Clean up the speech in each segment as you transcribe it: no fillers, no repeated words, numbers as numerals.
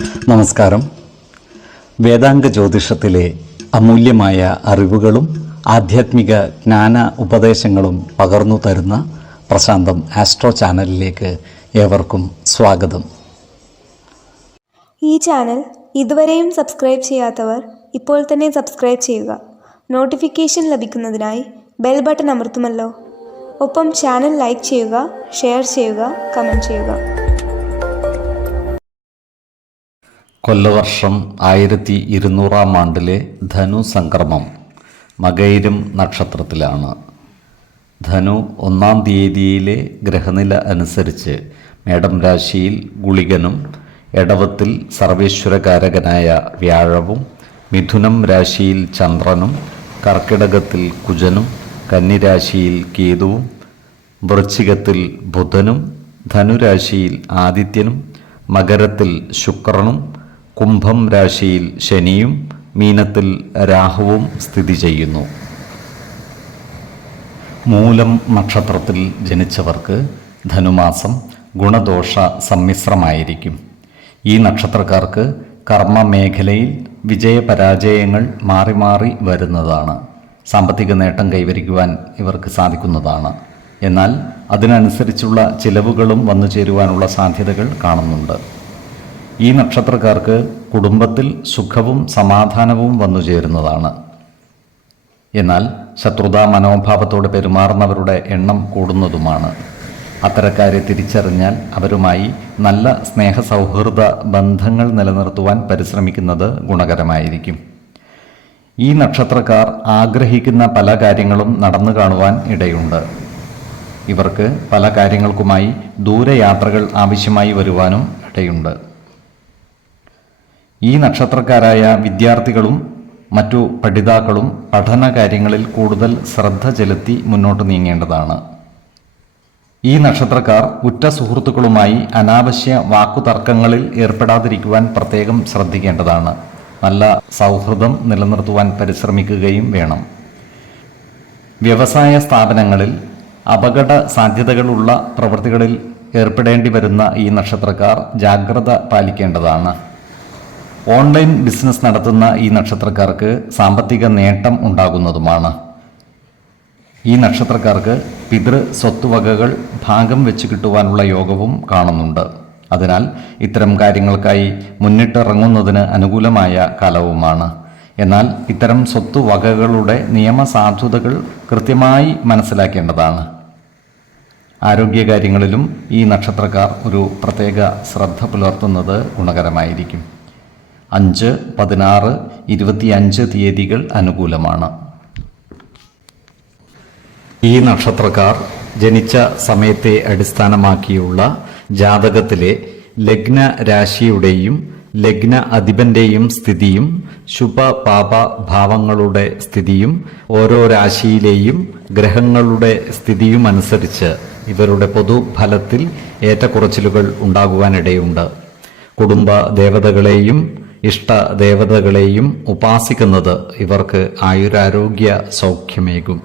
നമസ്കാരം. വേദാംഗ ജ്യോതിഷത്തിലെ അമൂല്യമായ അറിവുകളും ആധ്യാത്മിക ജ്ഞാന ഉപദേശങ്ങളും പകർന്നു തരുന്ന പ്രശാന്തം ആസ്ട്രോ ചാനലിലേക്ക് ഏവർക്കും സ്വാഗതം. ഈ ചാനൽ ഇതുവരെയും സബ്സ്ക്രൈബ് ചെയ്യാത്തവർ ഇപ്പോൾ തന്നെ സബ്സ്ക്രൈബ് ചെയ്യുക. നോട്ടിഫിക്കേഷൻ ലഭിക്കുന്നതിനായി ബെൽ ബട്ടൺ അമർത്തുമല്ലോ. ഒപ്പം ചാനൽ ലൈക്ക് ചെയ്യുക, ഷെയർ ചെയ്യുക, കമൻറ്റ് ചെയ്യുക. കൊല്ലവർഷം 1200 ധനു സംക്രമം മകയിരം നക്ഷത്രത്തിലാണ്. ധനു 1-ാം തീയതിയിലെ ഗ്രഹനില അനുസരിച്ച് മേടം രാശിയിൽ ഗുളികനും, എടവത്തിൽ സർവേശ്വരകാരകനായ വ്യാഴവും, മിഥുനം രാശിയിൽ ചന്ദ്രനും, കർക്കിടകത്തിൽ കുജനും, കന്നിരാശിയിൽ കേതുവും, വൃശ്ചികത്തിൽ ബുധനും, ധനുരാശിയിൽ ആദിത്യനും, മകരത്തിൽ ശുക്രനും, കുംഭം രാശിയിൽ ശനിയും, മീനത്തിൽ രാഹുവും സ്ഥിതി ചെയ്യുന്നു. മൂലം നക്ഷത്രത്തിൽ ജനിച്ചവർക്ക് ധനുമാസം ഗുണദോഷ സമ്മിശ്രമായിരിക്കും. ഈ നക്ഷത്രക്കാർക്ക് കർമ്മമേഖലയിൽ വിജയപരാജയങ്ങൾ മാറി മാറി വരുന്നതാണ്. സാമ്പത്തിക നേട്ടം കൈവരിക്കുവാൻ ഇവർക്ക് സാധിക്കുന്നതാണ്. എന്നാൽ അതിനനുസരിച്ചുള്ള ചിലവുകളും വന്നു ചേരുവാനുള്ള സാധ്യതകൾ കാണുന്നുണ്ട്. ഈ നക്ഷത്രക്കാർക്ക് കുടുംബത്തിൽ സുഖവും സമാധാനവും വന്നു ചേരുന്നതാണ്. എന്നാൽ ശത്രുതാ മനോഭാവത്തോടെ പെരുമാറുന്നവരുടെ എണ്ണം കൂടുന്നതുമാണ്. അത്തരക്കാരെ തിരിച്ചറിഞ്ഞാൽ അവരുമായി നല്ല സ്നേഹസൗഹൃദ ബന്ധങ്ങൾ നിലനിർത്തുവാൻ പരിശ്രമിക്കുന്നത് ഗുണകരമായിരിക്കും. ഈ നക്ഷത്രക്കാർ ആഗ്രഹിക്കുന്ന പല കാര്യങ്ങളും നടന്നു കാണുവാൻ ഇടയുണ്ട്. ഇവർക്ക് പല കാര്യങ്ങൾക്കുമായി ദൂരയാത്രകൾ ആവശ്യമായി വരുവാനും ഇടയുണ്ട്. ഈ നക്ഷത്രക്കാരായ വിദ്യാർത്ഥികളും മറ്റു പഠിതാക്കളും പഠന കാര്യങ്ങളിൽ കൂടുതൽ ശ്രദ്ധ ചെലുത്തി മുന്നോട്ട് നീങ്ങേണ്ടതാണ്. ഈ നക്ഷത്രക്കാർ ഉറ്റ സുഹൃത്തുക്കളുമായി അനാവശ്യ വാക്കുതർക്കങ്ങളിൽ ഏർപ്പെടാതിരിക്കുവാൻ പ്രത്യേകം ശ്രദ്ധിക്കേണ്ടതാണ്. നല്ല സൗഹൃദം നിലനിർത്തുവാൻ പരിശ്രമിക്കുകയും വേണം. വ്യവസായ സ്ഥാപനങ്ങളിൽ അപകട സാധ്യതകളുള്ള പ്രവൃത്തികളിൽ ഏർപ്പെടേണ്ടി വരുന്ന ഈ നക്ഷത്രക്കാർ ജാഗ്രത പാലിക്കേണ്ടതാണ്. ഓൺലൈൻ ബിസിനസ് നടത്തുന്ന ഈ നക്ഷത്രക്കാർക്ക് സാമ്പത്തിക നേട്ടം ഉണ്ടാകുന്നതുമാണ്. ഈ നക്ഷത്രക്കാർക്ക് പിതൃ സ്വത്തുവകകൾ ഭാഗം വെച്ച് കിട്ടുവാനുള്ള യോഗവും കാണുന്നുണ്ട്. അതിനാൽ ഇത്തരം കാര്യങ്ങൾക്കായി മുന്നിട്ടിറങ്ങുന്നതിന് അനുകൂലമായ കാലവുമാണ്. എന്നാൽ ഇത്തരം സ്വത്തുവകകളുടെ നിയമസാധുതകൾ കൃത്യമായി മനസ്സിലാക്കേണ്ടതാണ്. ആരോഗ്യകാര്യങ്ങളിലും ഈ നക്ഷത്രക്കാർ ഒരു പ്രത്യേക ശ്രദ്ധ പുലർത്തുന്നത് ഗുണകരമായിരിക്കും. 5, 16, 25 തീയതികൾ അനുകൂലമാണ്. ഈ നക്ഷത്രക്കാർ ജനിച്ച സമയത്തെ അടിസ്ഥാനമാക്കിയുള്ള ജാതകത്തിലെ ലഗ്ന രാശിയുടെയും ലഗ്ന അധിപന്റെയും സ്ഥിതിയും ശുഭപാപ ഭാവങ്ങളുടെ സ്ഥിതിയും ഓരോ രാശിയിലെയും ഗ്രഹങ്ങളുടെ സ്ഥിതിയും അനുസരിച്ച് ഇവരുടെ പൊതുഫലത്തിൽ ഏറ്റക്കുറച്ചിലുകൾ ഉണ്ടാകുവാനിടയുണ്ട്. കുടുംബ ദേവതകളെയും ഇഷ്ടദേവതകളെയും ഉപാസിക്കുന്നത് ഇവർക്ക് ആയുരാരോഗ്യ സൗഖ്യമേകും.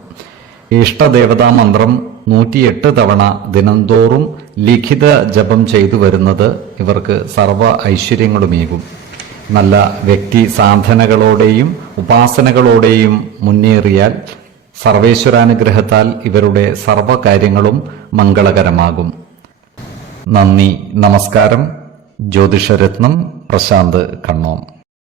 ഇഷ്ടദേവതാ മന്ത്രം 108 തവണ ദിനംതോറും ലിഖിത ജപം ചെയ്തു വരുന്നത് ഇവർക്ക് സർവ ഐശ്വര്യങ്ങളുമേകും. നല്ല വ്യക്തി സാധനകളോടെയും ഉപാസനകളോടെയും മുന്നേറിയാൽ സർവേശ്വരാനുഗ്രഹത്താൽ ഇവരുടെ സർവകാര്യങ്ങളും മംഗളകരമാകും. നന്ദി, നമസ്കാരം. ജ്യോതിഷരത്നം പ്രശാന്ത് കണ്ണോം.